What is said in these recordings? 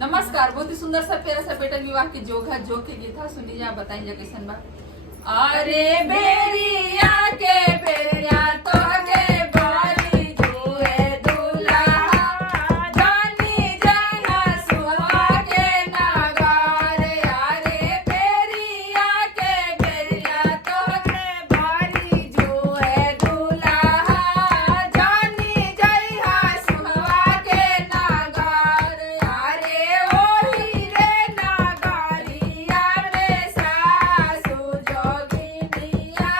नमस्कार। बहुत ही सुंदर सा प्यारा सा बेटा विवाह के जोगा जो के गीत था, सुन लीजिए। आप बताइए कैसन बा। अरे बेरिया के बेरिया तो के बारी जुए दूल्हा जानी जाना सुहा के नागार। अरे बेरिया के बेरिया तो के बारी जुए दूल्हा जानी जाना सुहा के नागार। अरे ओही रे नागारिया में सासु जोगिनिया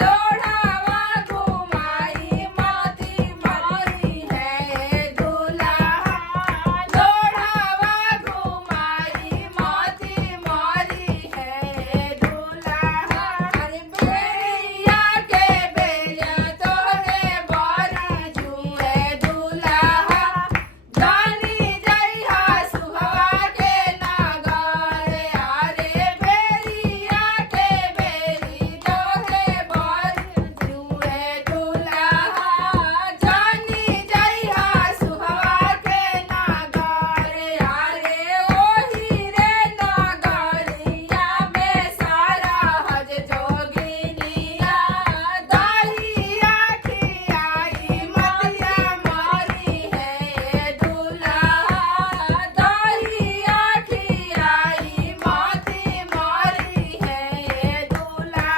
लोढ़ावा घुमाई माथी मारी है दूल्हा लोढ़ावा घुमाई माथी मारी है दूल्हा। अरे बेरिया के बेरिया तोरे बारी जुए दूल्हा जानी जइहा सुहवा के नागार। अरे बेरिया के बेरी तोरे बारी जुए दूल्हा जानी जइहा सुहवा के नागार। अरे ओही रे नागारिया में सारा हज जोगिनिया दाहिया खियाई मतिया मारी है दूल्हा दाहिया खियाई माती मारी है दूल्हा।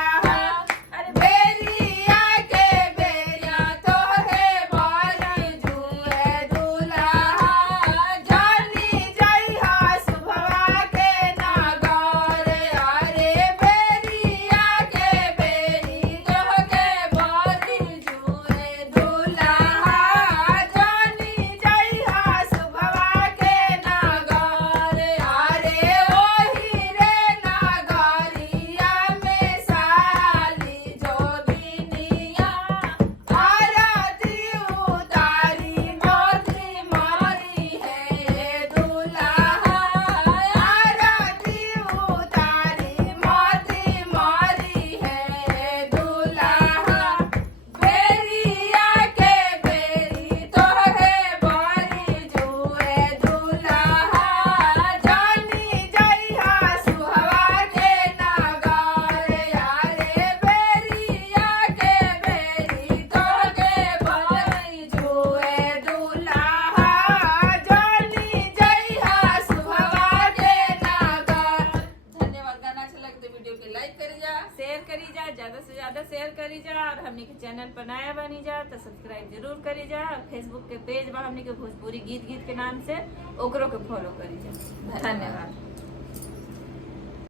अरे बेरिया के बेरिया तोरे बारी जुए दूल्हा जानी जइहा सुभवा के नागार। अरे बेरिया के बेरी तोहके बारी जुए दूल्हा जानी जइहा सुभवा के नागार। अरे ओही रे नागारिया में साली जोगिनिया आरती उतारी माथी मारी है दूल्हा आरती उतारी माथी मारी है दूल्हा। बेरिया के बेरी तोहरे बारी जुए दूल्हा जानी जइहा सुहवा के नागार। अरे बेरिया के बेरी तोहरे बारी जुए दूल्हा जानी जइहा सुहवा के नागार। धन्यवाद। गाना अच्छा लगे तो वीडियो के लाइक करी जा, शेयर करी जा, ज्यादा से ज्यादा शेयर करी जा। और हमने के चैनल पर नया बनी जा तो सब्सक्राइब जरूर करी जा। और फेसबुक के पेज बा हमने के भोजपुरी गीत के नाम से, ओकरो के फॉलो करी जा। धन्यवाद।